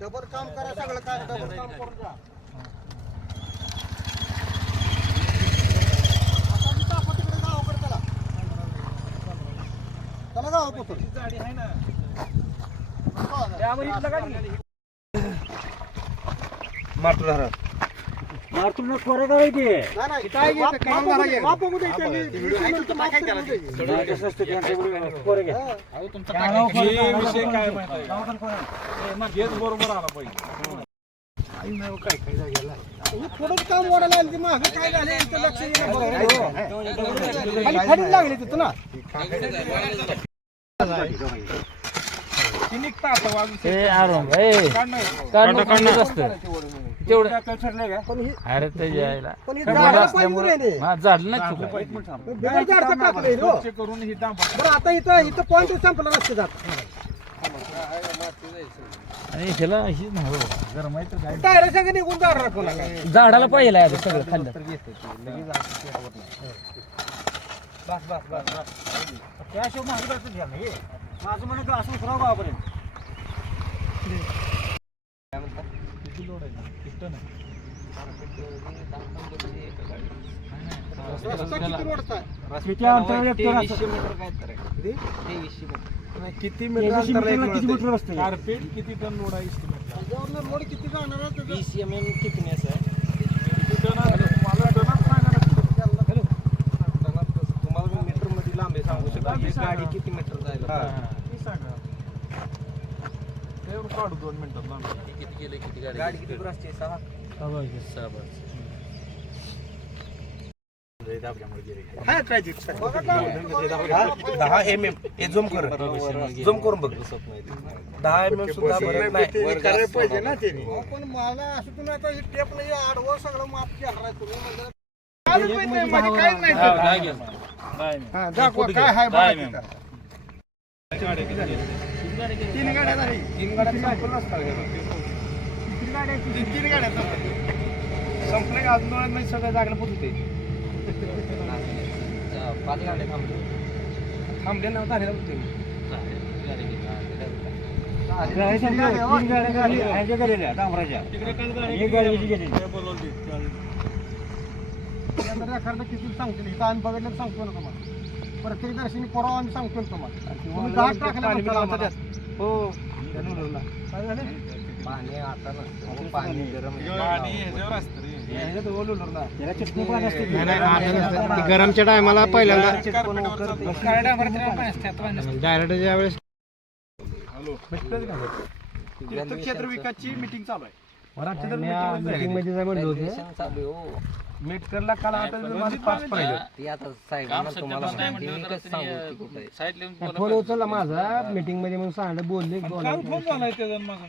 Double काम करा सगळं काय डबल काम करून जा. आता मी टाका तिकडे गावाकडे चला. चला गावाकडे. गाडी आहे ना. त्यावर इथलं गाडी. मारतो धरा. मारतून कोरे काय ते नाही काय घेत काम करा घे. माप बघू दे त्यांनी. तुम्हाला काय करायचं? कसं असतं त्यांच्याकडे कोरे घ्या. अहो तुमचा काय विषय काय माहिती आहे? हेच बरोबर आला पाहिजे. आई नाही काय काय गेला. थोडंच काम वाढायला आलं ते मागे काय झालं इथं लक्ष येणं खाली खाली लागले तिथं ना. तेवढं अरे ते यायला पण हे झाडाला पाहिजे रे. झालं ना चुका बिगर झाडचं टाकलंय रे हो. करून ही दाम बरं आता इथं पॉईंट संपला नसतं जात. आणि ह्याला अशी नाही जर माहिती काय टायर सगळं निघून झाड राखून झाडाला पाहिजे आता सगळं खाल्लं बस बस बस बस त्याशिवाय मागं जायचं घ्या नाही माझं म्हणणं असं उतरावं गावापर्यंत. रस्ता किती मोठा आहे? किती अंतर किती मीटर अंतर आहे? किती मीटर असतं कार्पेट किती टन लोड आहे estimate? त्याच्यावरनं रोड किती जाणार आहे त्याचं? 20 mm थिकनेस आहे. किती टन आहे? मला टनात सांगा ना. तुम्हाला मी मीटर मध्ये लांबे सांगू शकतो. ही गाडी किती मीटर जायला हा. ती सांगा. तेवढं काढू 2 मिनिटात लांब. किती गेले किती गाडी किती ब्रासची 6 ब्रास. हाय पाहिजे. बघा काय होतं. 10 mm हे झूम कर. झूम करून बघ. 10 mm सुद्धा बरं नाही. करायला पाहिजे ना त्यांनी. पण मला असं तुम्ही आता ही टेप नाही आडवं सगळं माप केलं तुम्ही म्हणलं काहीच माहित नाही, माझी काहीच नाही. हा, दाखवा काय आहे बघा तिथं. 3 गाड्या झाली. 3 गाड्या संपलं नसतं. 3 गाड्या संपले का अजून नाही सगळं जागलं पोहोचते. 5 गाड्या थांबले. थांबले ना झालेला होते. एखादं किती सांगतील इथं आम्ही बघितलं सांगतो ना तुम्हाला. प्रत्येक दर्शनी परवा आम्ही सांगतो ना तुम्हाला. तुम्ही दाट टाकलं आम्हाला. हो काय झालं? पाणी आता नसतं. पाणी गरम आहे. पाणी ह्याच्यावर असतं रे. गरमच्या टायमाला पहिल्यांदा डायरेक्ट ज्यावेळेस क्षेत्र विकासची मीटिंग चालू आहे. Graduation चालू आहे, हो. मेटकरला काल आता माझं 5 पाहिलं. ती आता साहेबांना तुम्हाला माहिती मी कसं सांगू ती कुठं आहे. फोन उचलला माझा मीटिंग मध्ये म्हणून सांगितलं बोलले काल फोन झाला त्याचा माझा.